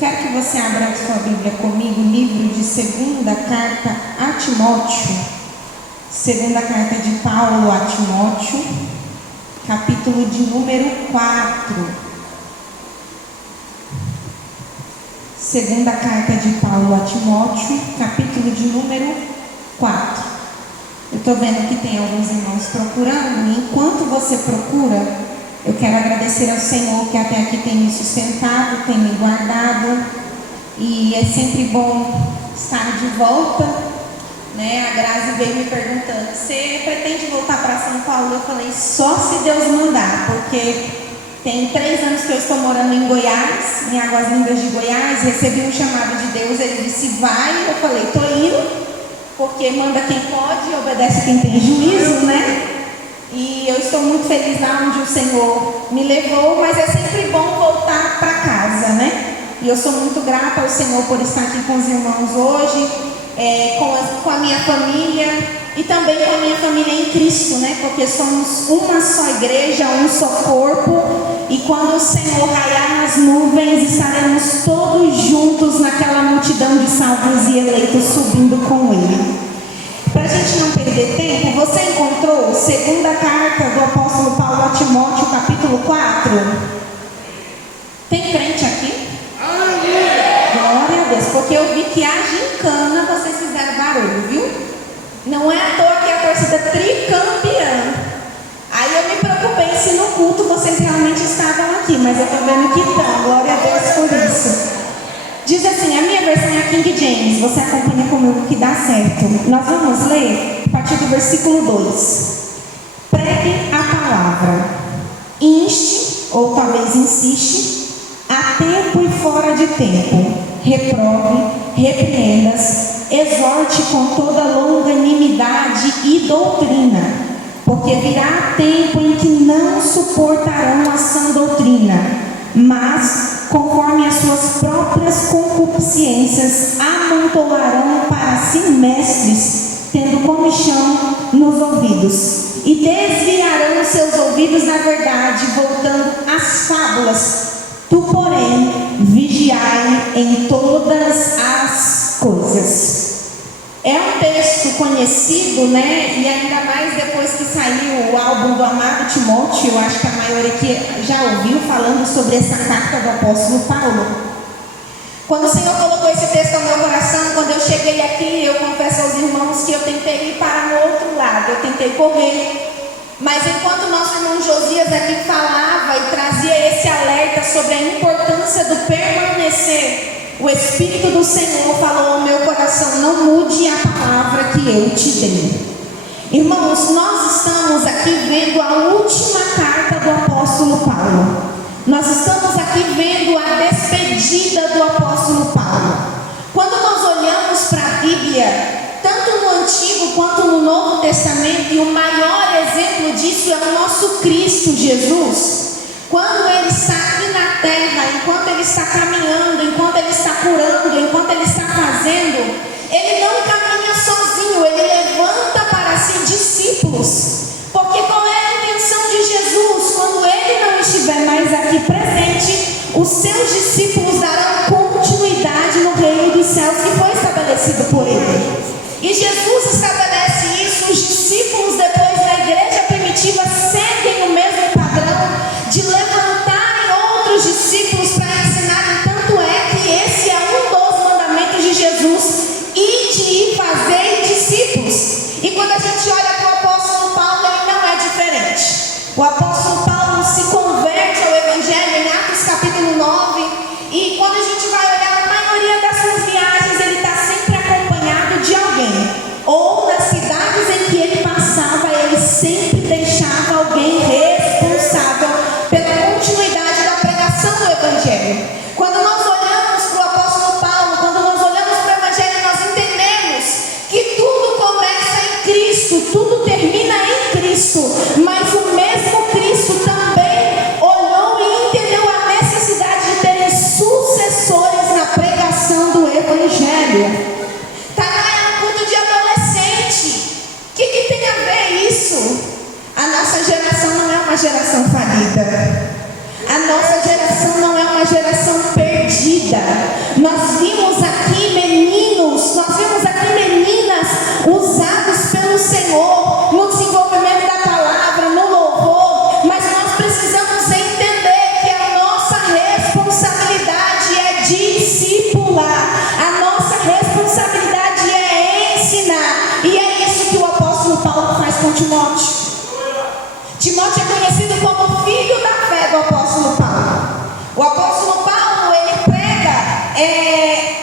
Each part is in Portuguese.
quero que você abra a sua Bíblia comigo, livro de segunda carta a Timóteo, segunda carta de Paulo a Timóteo, capítulo de número 4. Segunda carta de Paulo a Timóteo, capítulo de número 4. Eu estou vendo que tem alguns irmãos procurando, e enquanto você procura, eu quero agradecer ao Senhor que até aqui tem me sustentado, tem me guardado, e é sempre bom estar de volta, né? A Grazi veio me perguntando: você pretende voltar para São Paulo? Eu falei: só se Deus mandar, porque tem 3 anos que eu estou morando em Goiás, em Águas Lindas de Goiás. Recebi um chamado de Deus, ele disse: vai. Eu falei: estou indo, porque manda quem pode e obedece quem tem juízo, né? E eu estou muito feliz lá onde o Senhor me levou, mas é sempre bom voltar para casa, né? E eu sou muito grata ao Senhor por estar aqui com os irmãos hoje, com a minha família e também com a minha família em Cristo, né? Porque somos uma só igreja, um só corpo, e quando o Senhor raiar nas nuvens, estaremos todos juntos naquela multidão de salvos e eleitos subindo com Ele. Para a gente não perder tempo, você encontrou segunda carta do apóstolo Paulo a Timóteo, capítulo 4? Tem crente aqui? Glória a Deus, porque eu vi que a gincana vocês fizeram barulho, viu? Não é à toa que a torcida tricampeã. Aí eu me preocupei se no culto vocês realmente estavam aqui, mas eu estou vendo que estão. Glória a Deus por isso. Diz assim, a minha versão é a King James, você acompanha comigo que dá certo. Nós vamos ler a partir do versículo 2. Pregue a palavra, inste, ou talvez insiste, a tempo e fora de tempo, reprove, repreendas, exorte com toda longanimidade e doutrina, porque virá tempo em que não suportarão a sã doutrina, mas, conforme as suas próprias concupiscências, amontoarão para si mestres, tendo comichão nos ouvidos, e desviarão seus ouvidos da verdade, voltando às fábulas. Tu, porém, vigiai em todas as coisas. É um texto conhecido, né? E ainda mais depois que saiu o álbum do amado Timóteo, eu acho que a maioria aqui já ouviu falando sobre essa carta do apóstolo Paulo. Quando o Senhor colocou esse texto ao meu coração, quando eu cheguei aqui, eu confesso aos irmãos que eu tentei ir para o outro lado, eu tentei correr. Mas enquanto o nosso irmão Josias aqui falava e trazia esse alerta sobre a importância do permanecer, o Espírito do Senhor falou ao meu coração: não mude a palavra que eu te dei. Irmãos, nós estamos aqui vendo a última carta do apóstolo Paulo. Nós estamos aqui vendo a despedida do apóstolo Paulo. Quando nós olhamos para a Bíblia, tanto no Antigo quanto no Novo Testamento, e o maior exemplo disso é o nosso Cristo Jesus. Quando Ele está aqui na terra, enquanto Ele está caminhando, enquanto Ele está curando, enquanto Ele está fazendo, Ele não caminha sozinho, Ele levanta para si discípulos. Porque qual é a intenção de Jesus? Quando Ele não estiver mais aqui presente, os seus discípulos darão continuidade no reino dos céus que foi estabelecido por Ele. E Jesus estabelece isso, os discípulos depois da igreja primitiva seguem o mesmo padrão de levantarem outros discípulos para ensinarem. Tanto é que esse é um dos mandamentos de Jesus, ide e fazei discípulos. E quando a gente olha para o apóstolo Paulo, ele não é diferente. O apóstolo Paulo se converte ao Evangelho em Atos capítulo 9, e quando a gente vai olhar a maioria das suas viagens, ele está sempre acompanhado de alguém, ou nas cidades em que ele passava, ele sempre deixava alguém responsável pela continuidade da pregação do Evangelho. Quando nós olhamos para o apóstolo Paulo, quando nós olhamos para o Evangelho, nós entendemos que tudo começa em Cristo, tudo termina em Cristo, mas o mesmo Cristo também olhou e entendeu a necessidade de terem sucessores Timóteo é conhecido como filho da fé do apóstolo Paulo. O apóstolo Paulo, ele prega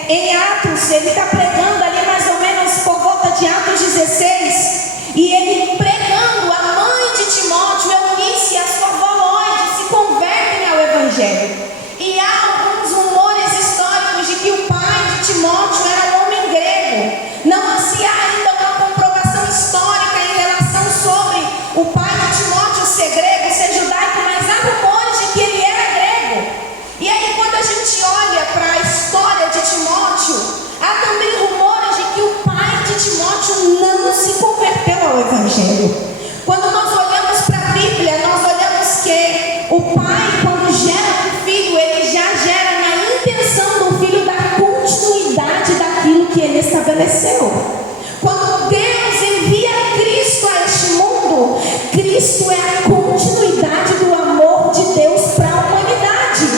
em Atos, ele está pregando ali mais ou menos por volta de Atos 16, e ele pregando, a mãe de Timóteo, Eunice, e a sua avó Loide se convertem ao Evangelho. E há alguns rumores históricos de que o pai de Timóteo era um homem grego. Não se há ainda uma comprovação histórica em relação sobre o pai de Timóteo ser grego, ser judaico, mas há rumores de que ele era grego. E aí, quando a gente olha para a história de Timóteo, há também rumores de que o pai de Timóteo não se converteu ao Evangelho. Quando nós olhamos para a Bíblia, nós olhamos que o pai, quando gera um filho, ele já gera na intenção do filho da continuidade daquilo que ele estabeleceu. Quando Deus envia Cristo a este mundo, Cristo é a continuidade do amor de Deus para a humanidade.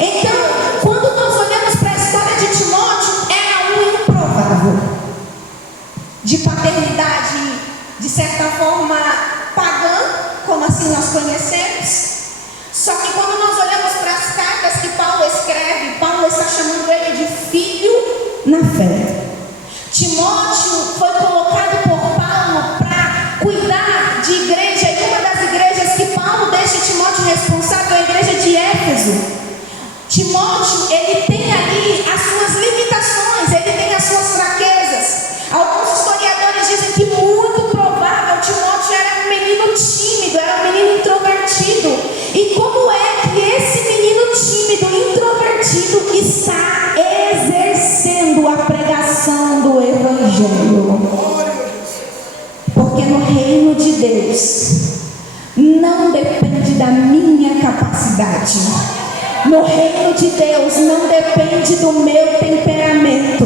Então, quando nós olhamos para a história de Timóteo, é um improvável de paternidade, de certa forma pagã, como assim nós conhecemos. Só que quando nós olhamos para as cartas que Paulo escreve, Paulo está chamando ele de filho na fé. Timóteo foi colocado por Paulo para cuidar de igreja, e uma das igrejas que Paulo deixa Timóteo responsável é a igreja de Éfeso. Timóteo, ele tem ali as suas limitações, ele tem as suas fraquezas. Alguns historiadores dizem que muito provável Timóteo era um menino tímido, era um menino introvertido. E como é que esse menino tímido, introvertido, está exercendo a pregação do Evangelho? Porque no reino de Deus não depende da minha capacidade. No reino de Deus não depende do meu temperamento.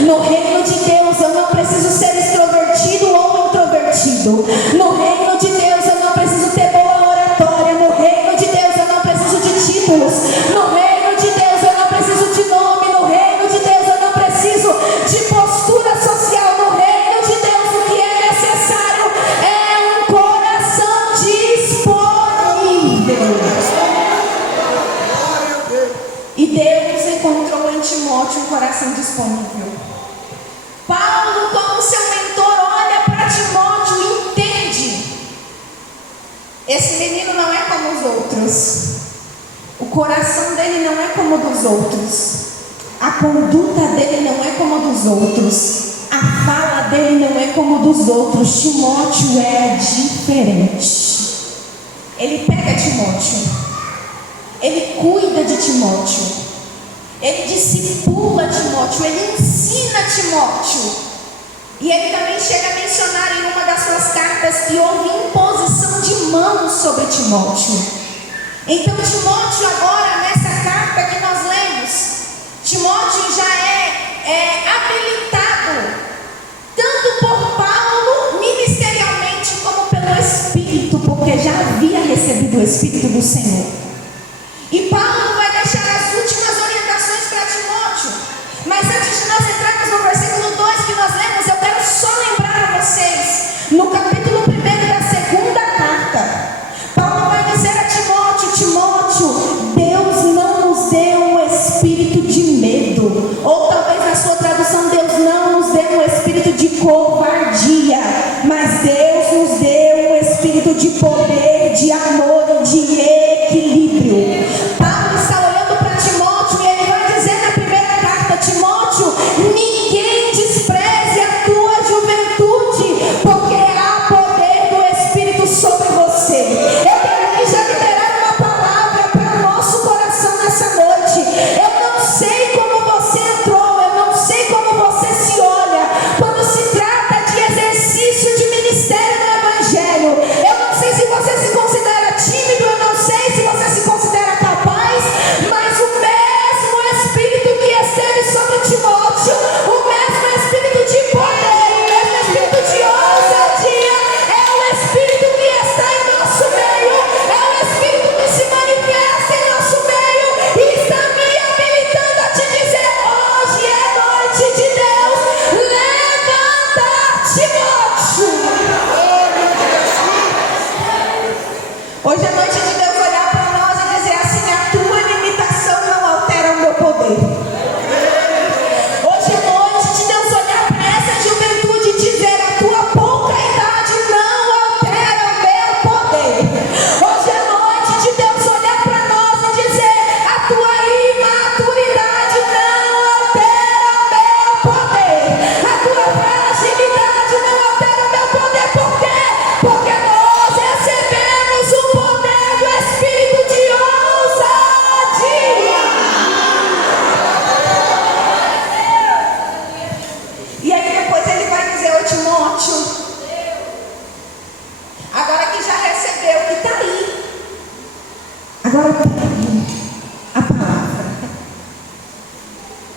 No reino de Deus eu não preciso ser extrovertido ou introvertido. No reino de Deus eu não preciso ter boa oratória. No reino de Deus eu não preciso de títulos. No reino de Deus eu não preciso de nome. No reino de Deus eu não preciso de postura social. No reino de Deus o que é necessário é um coração disponível. E Deus encontrou em Timóteo um coração disponível. Paulo, como seu mentor, olha para Timóteo e entende: esse menino não é como os outros. O coração dele não é como o dos outros. A conduta dele não é como a dos outros. A fala dele não é como a dos outros. Timóteo é diferente. Ele pega Timóteo. Ele cuida de Timóteo, ele discipula Timóteo, ele ensina Timóteo. E ele também chega a mencionar em uma das suas cartas que houve imposição de mãos sobre Timóteo. Então Timóteo agora, nessa carta que nós lemos, Timóteo já é habilitado, tanto por Paulo, ministerialmente, como pelo Espírito, porque já havia recebido o Espírito do Senhor. E Paulo vai deixar as últimas orientações para Timóteo. Mas antes de nós entrarmos no versículo 2 que nós lemos, eu quero só lembrar a vocês, no capítulo 1 da segunda carta, Paulo vai dizer a Timóteo: Timóteo, Deus não nos deu um espírito de medo. Ou talvez na sua tradução, Deus não nos deu um espírito de covardia, mas Deus nos deu um espírito de poder, de amor e de equilíbrio. Paulo está olhando para Timóteo e ele vai dizer na primeira carta: Timóteo, ninguém despreze a tua juventude, porque há poder do Espírito sobre você. Eu quero que já liberar uma palavra para o nosso coração nessa noite. Eu não sei como você entrou poder. Hoje à noite, Deus olhar para essa juventude e dizer: a tua pouca idade não altera o meu poder. Hoje à noite, Deus olhar para nós e dizer: a tua imaturidade não altera o meu poder. A tua fragilidade não altera o meu poder. Por quê? Porque nós recebemos o poder do Espírito de ousadia. E aí depois ele vai dizer: ô Timóteo, agora que já recebeu, que está aí, agora pegue a palavra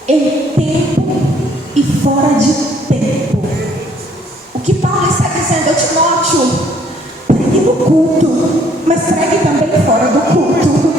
em tempo e fora de tempo. O que Paulo está dizendo: ô Timóteo, pregue no culto, mas pregue também fora do culto.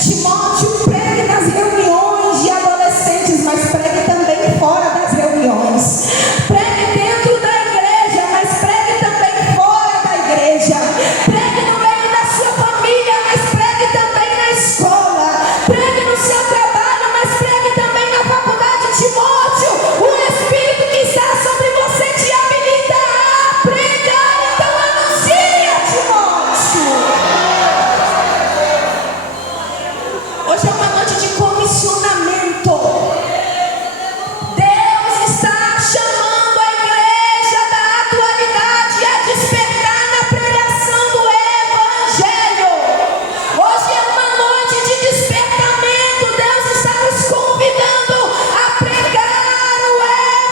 Timóteo, pregue nas reuniões de adolescentes, mas pregue também fora das reuniões. Pregue dentro da igreja, mas pregue também fora da igreja. Pregue no meio da sua família, mas pregue também na escola. Pregue no seu trabalho, mas pregue também na faculdade. Timóteo, o Espírito que está sobre você te habilita a pregar. Então anuncia, Timóteo. Hoje é uma noite de comissionamento. Deus está chamando a igreja da atualidade a despertar na pregação do Evangelho. Hoje é uma noite de despertamento. Deus está nos convidando a pregar o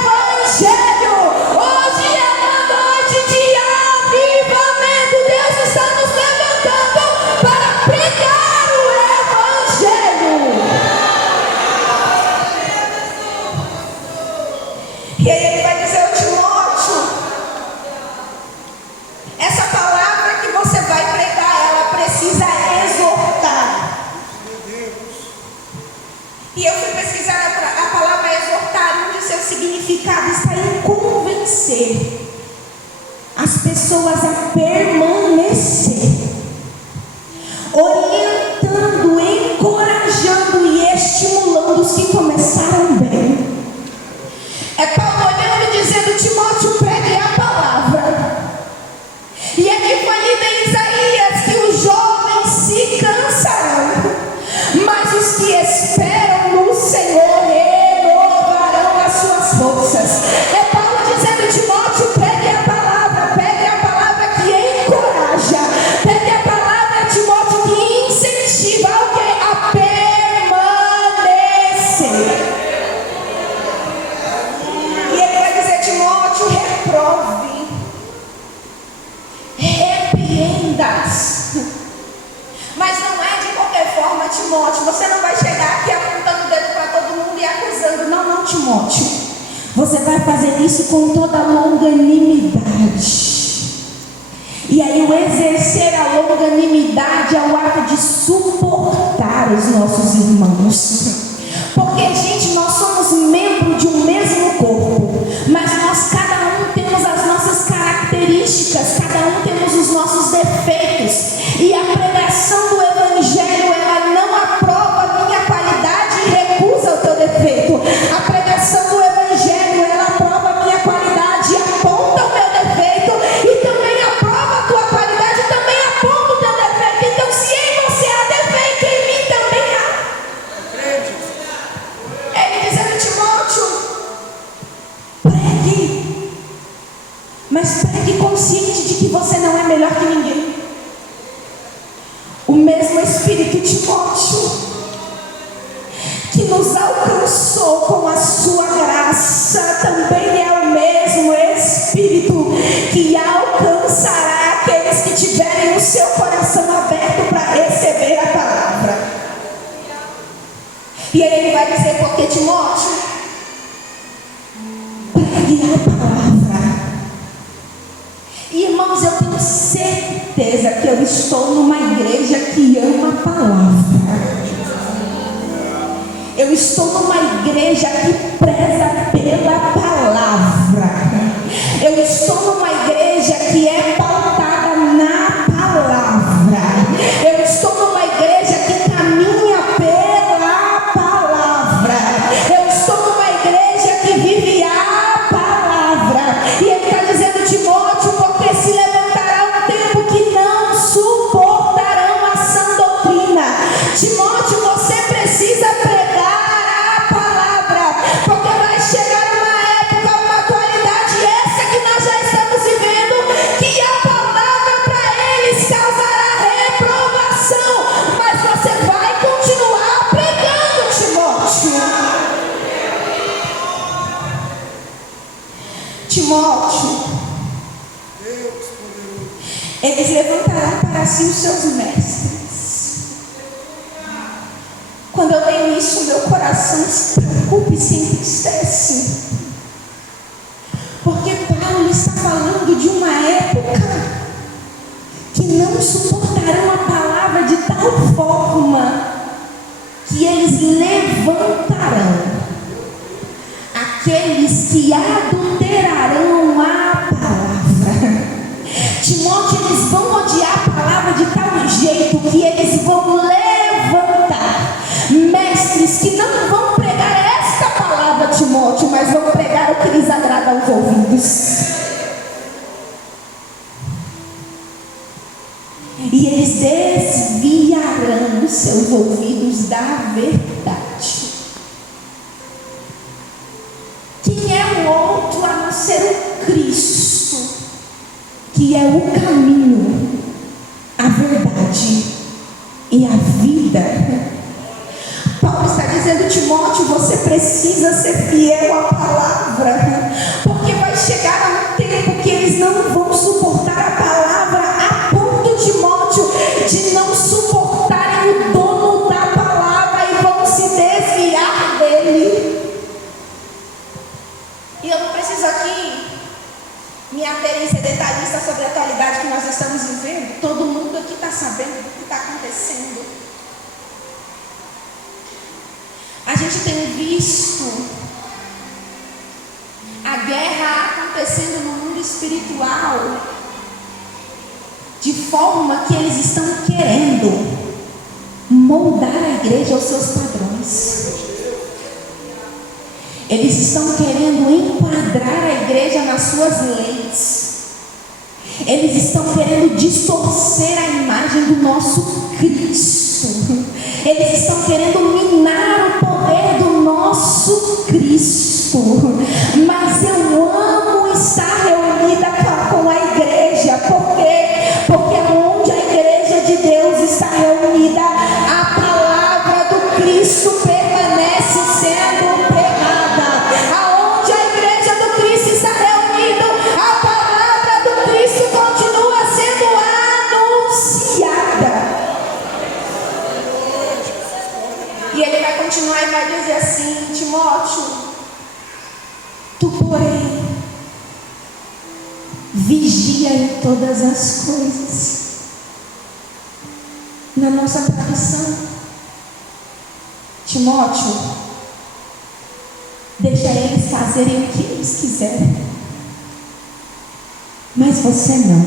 Evangelho. Hoje é uma noite de avivamento. Deus está nos levantando para pregar o Evangelho. E aí ele vai dizer: ô Timóteo, essa palavra que você vai pregar, ela precisa exortar. E eu fui pesquisar a palavra exortar. Um de seus significados está em convencer as pessoas a permanecer, orientando, encorajando e estimulando os que começaram bem. É Paulo olhando e dizendo: Timóteo, pregue a palavra. E aqui foi lido em Isaías que os jovens se cansarão, mas os que esperam no Senhor renovarão as suas forças. É Paulo dizendo: Timóteo, pregue a palavra que encoraja, pregue a palavra, Timóteo, que incentiva alguém a permanecer. E ele vai dizer: Timóteo, reprove, repreendas. Mas não é de qualquer forma, Timóteo. Você não vai chegar aqui apontando o dedo para todo mundo e acusando. Não, não, Timóteo. Você vai fazer isso com toda a longanimidade. E aí o exercer a longanimidade é o ato de suportar os nossos irmãos. Porque, gente, nós somos membro de um mesmo corpo, mas nós, cada um, temos as nossas características, cada um temos os nossos defeitos. E a pregação do Evangelho, ela não aprova a minha qualidade e recusa o teu defeito. A pregação do Evangelho, ela aprova a minha qualidade e aponta o meu defeito, e também aprova a tua qualidade e também aponta o teu defeito. Então, se em você há defeito, em mim também há. Ele dizendo: Timóteo, pregue, mas pregue consciente de que você não é melhor que ninguém. O mesmo Espírito, Timóteo, que nos alcançou com a sua graça, também é o mesmo Espírito que alcançará aqueles que tiverem o seu coração aberto para receber a palavra. E aí ele vai dizer: porque, Timóteo, pregue a palavra. Irmãos, eu tenho certeza que eu estou numa igreja que ama a palavra. Eu estou numa igreja que preza pela palavra. Eu estou numa igreja que é pautada na palavra. Eu estou numa igreja que caminha pela palavra. Timóteo, eles levantarão para si os seus mestres. Quando eu leio isso, meu coração se preocupa e se entristece, porque Paulo está falando de uma época que não suportarão a palavra de tal forma que eles levantarão aqueles que adulterarão a palavra. Timóteo, eles vão odiar a palavra de tal jeito que eles vão levantar mestres que não vão pregar esta palavra, Timóteo, mas vão pregar o que lhes agrada aos ouvidos. E eles desviarão os seus ouvidos da verdade. Quem é o outro a não ser o Cristo, que é o caminho, a verdade e a vida? Paulo está dizendo: Timóteo, você precisa ser fiel à palavra, porque vai chegar um tempo que eles não vão suportar a palavra a ponto, Timóteo, de não suportarem o dono da palavra e vão se desviar dele. E eu não preciso aqui me ater em ser detalhista sobre a atualidade que nós estamos vivendo. Todo mundo aqui está sabendo do que está acontecendo. A gente tem visto a guerra acontecendo no mundo espiritual, de forma que eles estão querendo moldar a igreja aos seus padrões. Eles estão querendo enquadrar a igreja nas suas leis. Eles estão querendo distorcer a imagem do nosso Cristo. Eles estão querendo minar o poder do nosso Cristo. Mas eu amo estar reunida com a igreja. Por quê? Porque onde a igreja de Deus está reunida, a palavra do Cristo permanece sendo pregada. Aonde a igreja do Cristo está reunida, a palavra do Cristo continua sendo anunciada. E ele vai continuar e vai dizer assim: Timóteo, tu porém vigia em todas as coisas. Na nossa tradição, Timóteo, deixa eles fazerem o que eles quiserem, mas você não.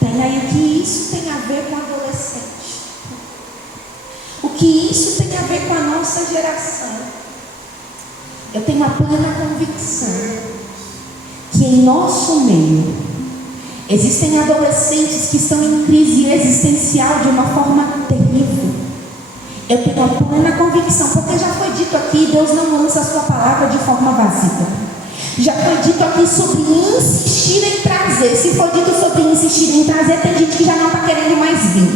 Tem aí o que isso tem a ver com adolescente, o que isso tem a ver com a nossa geração. Eu tenho a plena convicção que em nosso meio existem adolescentes que estão em crise existencial de uma forma terrível. Eu tenho a plena convicção, porque já foi dito aqui, Deus não lança a sua palavra de forma vazia. Já foi dito aqui sobre insistir em trazer. Se for dito sobre insistir em trazer, tem gente que já não está querendo mais vir.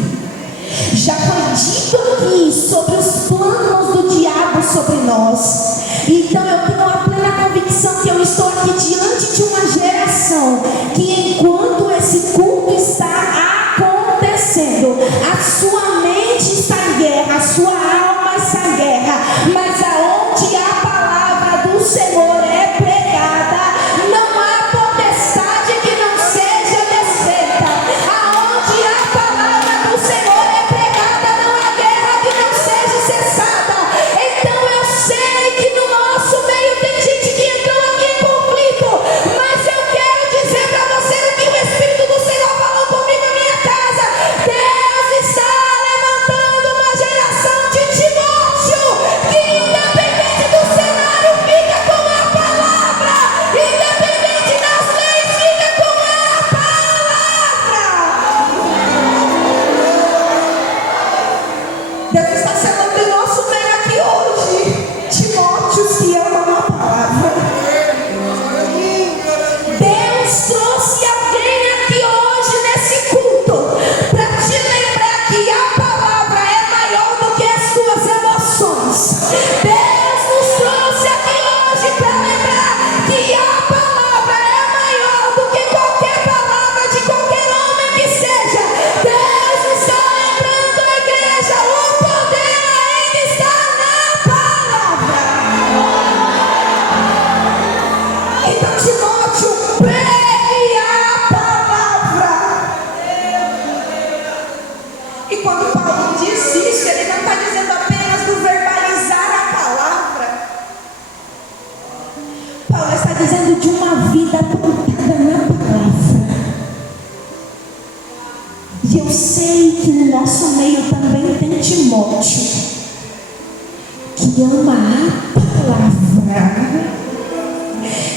Já foi dito aqui sobre os planos do diabo sobre nós. Então eu tenho a plena convicção que eu estou aqui diante de uma geração que, enquanto esse culto está acontecendo, a sua mente está em guerra, a sua alma está em guerra, mas aonde a palavra do Senhor é pregada, não há potestade que não seja desfeita. Aonde a palavra do Senhor é pregada, não há guerra que não seja cessada. Então eu sei que no nosso meio tem gente que entrou aqui em conflito, mas eu quero dizer para você o que o Espírito do Senhor falou comigo na minha casa. Deus está levantando uma geração de Timóteo que, independente do vida plantada na palavra. E eu sei que no nosso meio também tem Timóteo, que ama a palavra,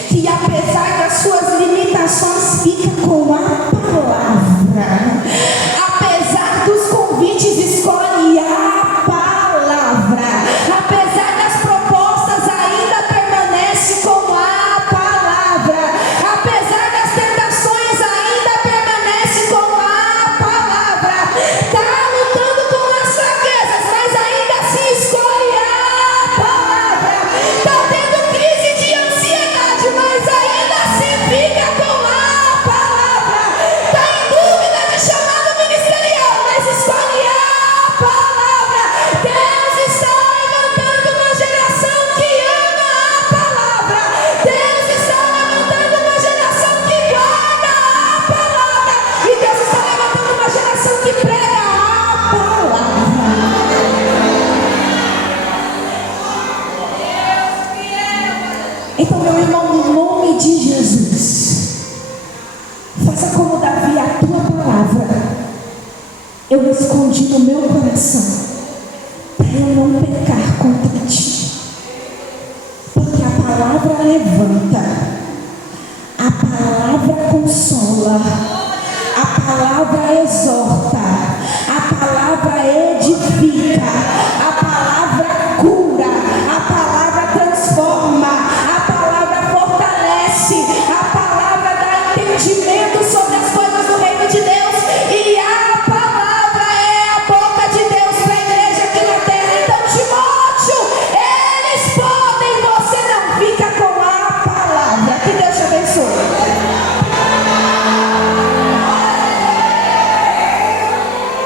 que apesar das suas limitações fica com a palavra, apesar dos convites escolhe a palavra, apesar das propostas ainda permanece com a palavra, apesar das tentações ainda permanece com a palavra, está lutando com as fraquezas, mas ainda assim escolhe a palavra, está tendo crise de ansiedade, mas ainda assim fica com a palavra, está em dúvida de chamado ministerial, mas escolhe a palavra. Deus está levantando uma geração que ama a palavra. Deus está levantando uma geração que guarda a palavra. E Deus está levantando uma geração que prega a palavra. Então, meu irmão, no nome de Jesus, faça como Davi a tua palavra. Eu escondi no meu coração para eu não pecar contra ti. Porque a palavra levanta, a palavra consola, a palavra exorta.